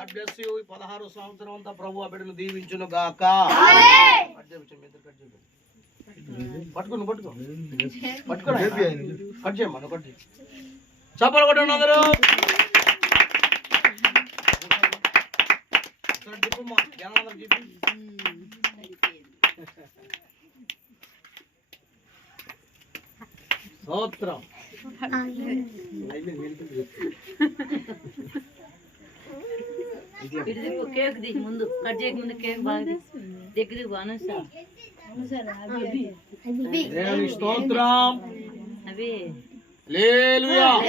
God bless you. ఈ పదహారు సంవత్సరం అంతా ప్రభు ఆ బిడ్డను దీవించును గాక. చేయండి. పట్టుకో. పట్టుకో కట్ చేయమ్మా కట్ చేయి. చప్పలు కొట్టండి అందరూ. స్తోత్రం ఇటు కేక్ ది ముందు కట్ చేయక ముందు కేక్ బాగా. దగ్గర అనుస స్తోత్రం. అవి లేలుయా